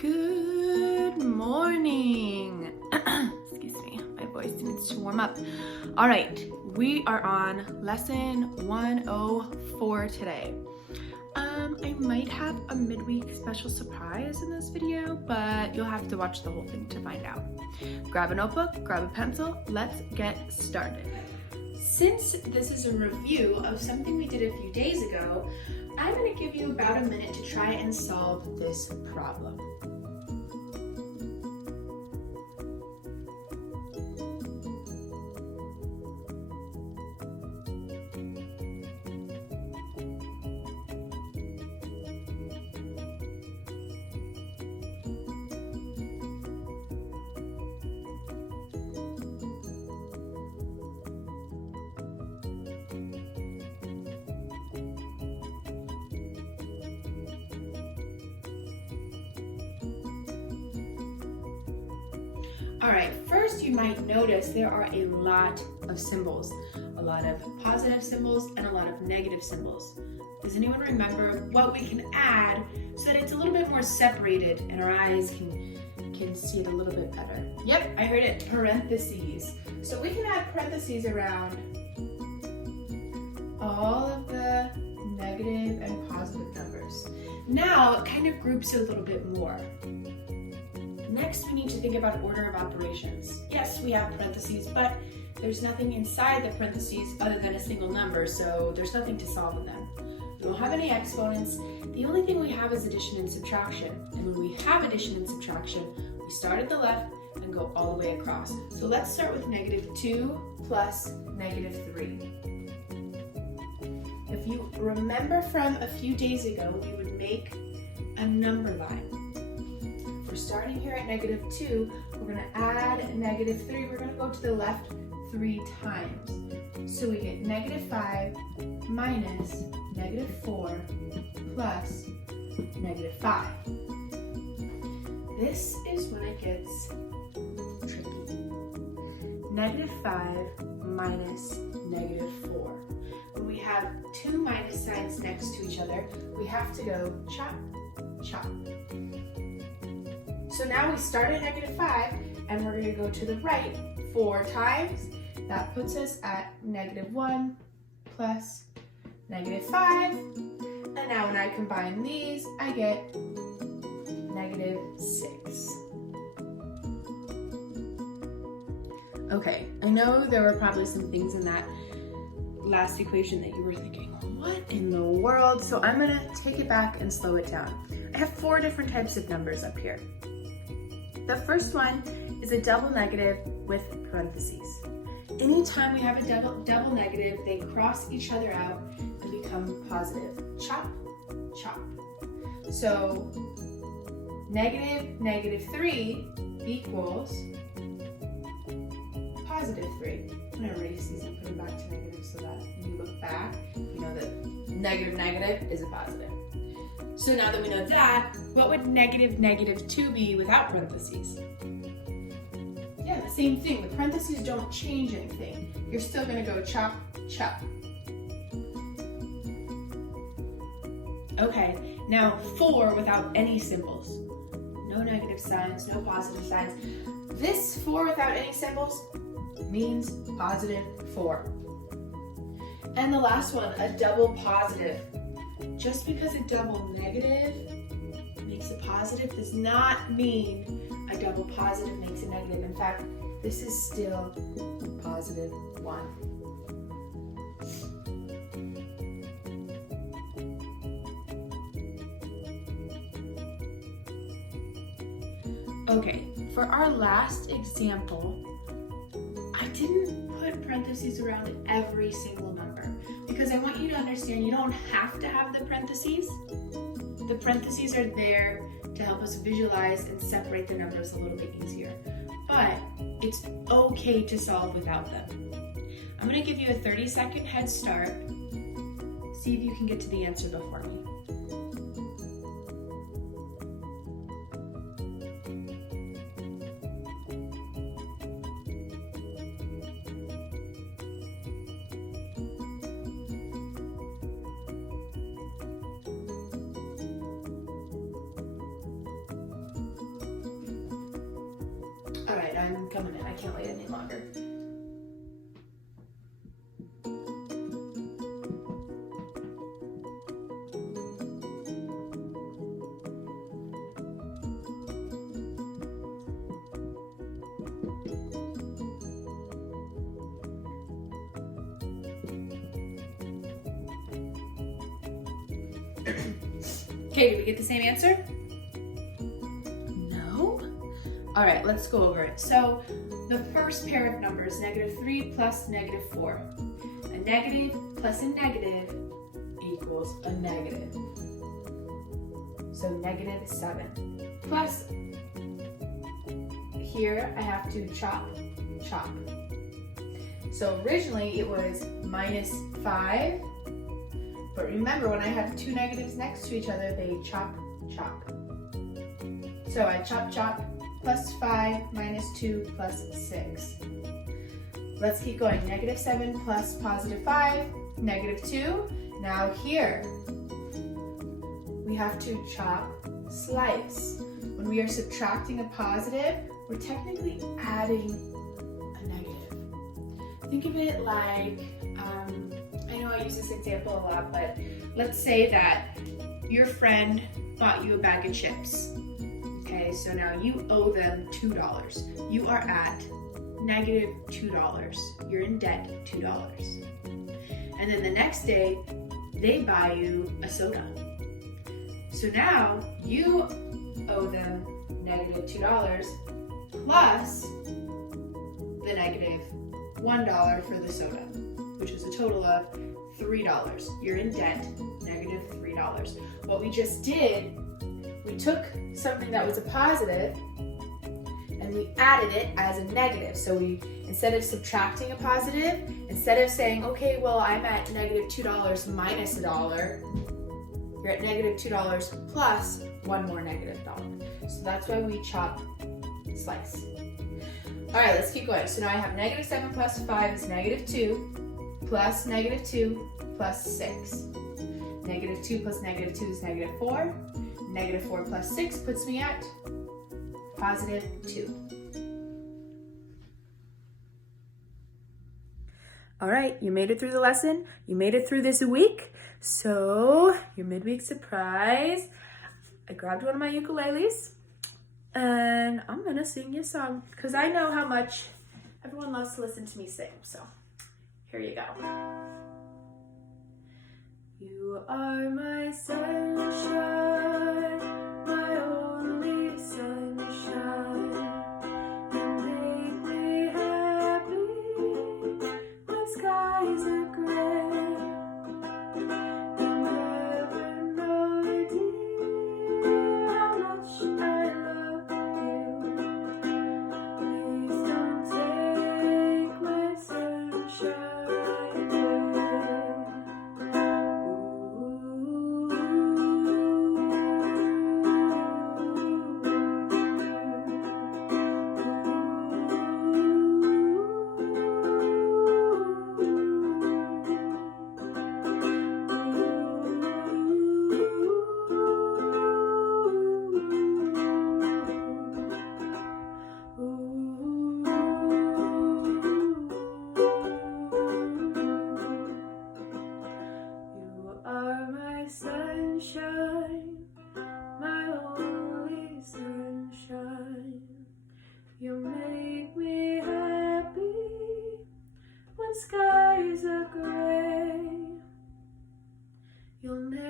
Good morning. Excuse me, my voice needs to warm up. All right, we are on lesson 104 today. I might have a midweek special surprise in this video, but you'll have to watch the whole thing to find out. Grab a notebook, grab a pencil, let's get started. Since this is a review of something we did a few days ago, I'm going to give you about a minute to try and solve this problem. All right, first you might notice there are a lot of symbols, a lot of positive symbols and a lot of negative symbols. Does anyone remember what we can add so that it's a little bit more separated and our eyes can see it a little bit better? Yep, I heard it, parentheses. So we can add parentheses around all of the negative and positive numbers. Now it kind of groups it a little bit more. Next, we need to think about order of operations. Yes, we have parentheses, but there's nothing inside the parentheses other than a single number, so there's nothing to solve with them. We don't have any exponents. The only thing we have is addition and subtraction. And when we have addition and subtraction, we start at the left and go all the way across. So let's start with -2 plus -3. If you remember from a few days ago, we would make a number line. We're starting here at -2, we're going to add -3, we're going to go to the left 3 times. So we get -5 minus -4 plus -5. This is when it gets tricky. -5 minus -4. When we have two minus signs next to each other, we have to go chop, chop. So now we start at -5 and we're going to go to the right 4 times. That puts us at -1 plus -5. And now when I combine these, I get -6. Okay, I know there were probably some things in that last equation that you were thinking, what in the world? So I'm going to take it back and slow it down. I have 4 different types of numbers up here. The first one is a double negative with parentheses. Anytime we have a double negative, they cross each other out and become positive. Chop, chop. So -3 equals +3. I'm going to erase these and put them back to negative so that when you look back, you know that negative is a positive. So now that we know that, what would -2 be without parentheses? Yeah, the same thing. The parentheses don't change anything. You're still going to go chop, chop. Okay, now 4 without any symbols. No negative signs, no positive signs. This 4 without any symbols means +4. And the last one, a double positive. Just because a double negative makes a positive does not mean a double positive makes a negative. In fact, this is still +1. Okay, for our last example, I didn't put parentheses around every single number because I want you to understand you don't have to have the parentheses. The parentheses are there to help us visualize and separate the numbers a little bit easier. But it's okay to solve without them. I'm going to give you a 30-second head start. See if you can get to the answer before me. coming in. I can't wait any longer. Okay, did we get the same answer? No? All right, let's go over it. So the first pair of numbers, -3 plus -4. A negative plus a negative equals a negative. So -7. Plus, here I have to chop. So originally it was -5. But remember, when I have two negatives next to each other, they chop. So I chop, plus 5 minus 2 plus 6. Let's keep going. -7 plus +5, -2. Now here, we have to chop, slice. When we are subtracting a positive, we're technically adding a negative. Think of it like, I know I use this example a lot, but let's say that your friend bought you a bag of chips. Okay, so now you owe them $2. You are at -$2. You're in debt $2. And then the next day, they buy you a soda. So now you owe them -$2 plus the -$1 for the soda, which is a total of $3. You're in debt, -$3. What we just did, we took something that was a positive and we added it as a negative. So we, instead of subtracting a positive, instead of saying, okay, well, I'm at -$2 minus $1, you're at -$2 plus one more $1. So that's why we chop, slice. All right, let's keep going. So now I have -7 plus 5 is -2, plus -2 plus 6. -2 plus -2 is -4. -4 plus 6 puts me at +2. All right, you made it through the lesson. You made it through this week. So your midweek surprise, I grabbed one of my ukuleles and I'm gonna sing you a song because I know how much everyone loves to listen to me sing. So here you go. You are my sunshine, my only sunshine. You make me happy when skies are gray. You never know, dear, how much I love you. Please don't take my sunshine away. Sunshine, my only sunshine. You make me happy when skies are gray. You'll never